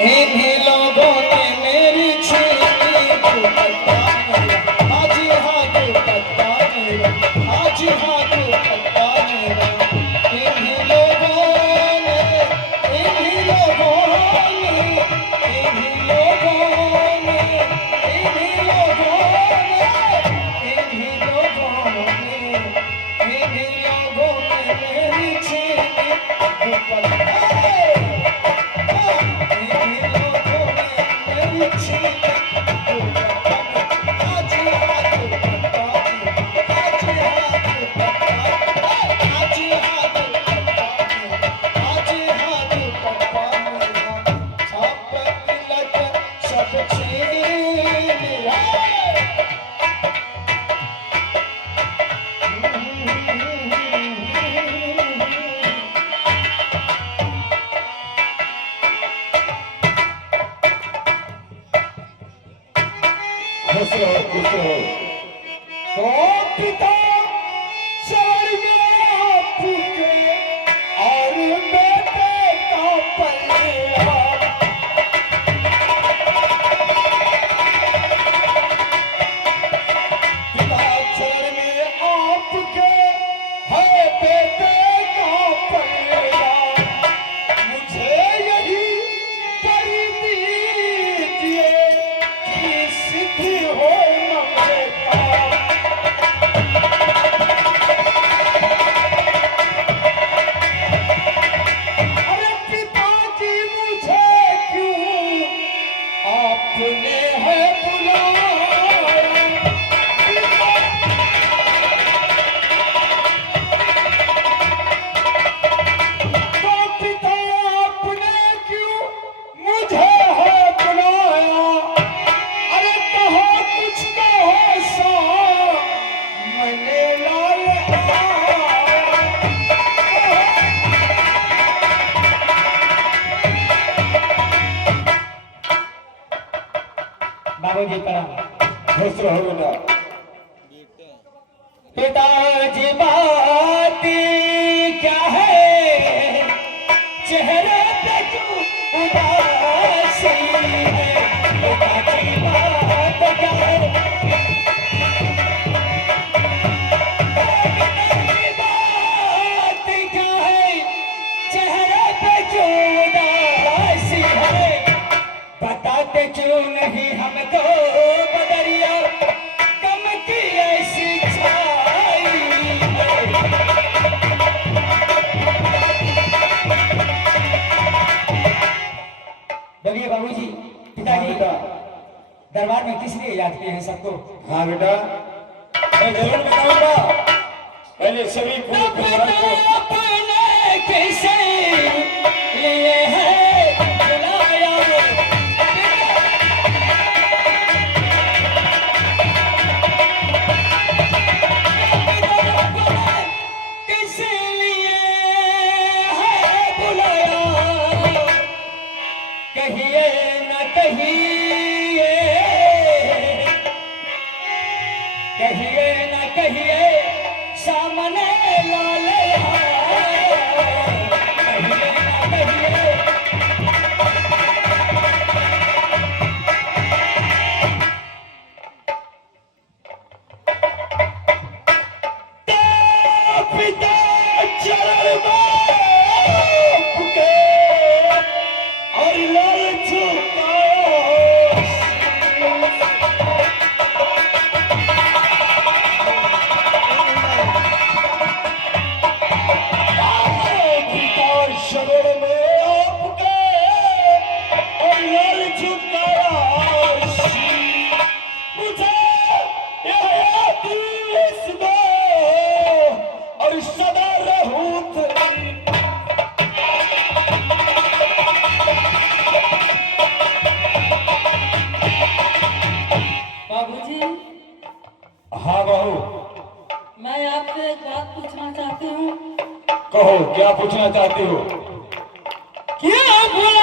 इन्हीं लोगों ने मेरी छीनी दुपट्टा मेरा, हाजी हाँ दुपट्टा मेरा, हाजी हाँ दुपट्टा मेरा। इन्हीं लोगों ने, इन्हीं लोगों ने, इन्हीं लोगों ने, इन्हीं लोगों ने, इन्हीं लोगों ने, इन्हीं लोगों ने मेरी छीनी दुपट्टा। खुश रहो, खुश रहो। ओ पिता स्वर्ग आपके और बेटे का पल्ला, पिता स्वर्ग आपके है बेटे का पल्ला। मुझे यही कर दीजिए कि सिद्धि हो ममता। अरे पिताजी मुझे क्यों आपने है बुलाया? तो पिता आपने क्यों मुझे है बुलाया? अरे कहो कुछ कहो सा मैंने लाल बाबूजी प्रणाम। खुश रहो बेटा। पिताजी बात क्या है, चेहरे पे क्यों उदासी है? पिताजी बात क्या है, पिताजी बात क्या है, चेहरे पे क्यों उदासी है? बताते क्यों नहीं हमको बदरिया कम की ऐसी छाई है? बोलिए बाबूजी, पिताजी बेटा। दरबार में किस लिए याद किए हैं सबको? हाँ बेटा, मैं जरूर बताऊंगा। पहले सभी पूरे परिवार को अपने किसे लिए है बुलाया? किस लिए है बुलाया? कहिए न कहिए, कहिए न कहिए सामने लाल कहिए न कहिए। तो पिता चरण बाप के और लाल झुकाओ। पिता शरण में आपके और लाल झुकाया शीश। मुझे यह आदेश दो और सदा रहूं तेरी। बाबूजी, हाँ बहू, मैं आपसे एक बात पूछना चाहती हूँ। कहो क्या पूछना चाहती हो? क्या बोला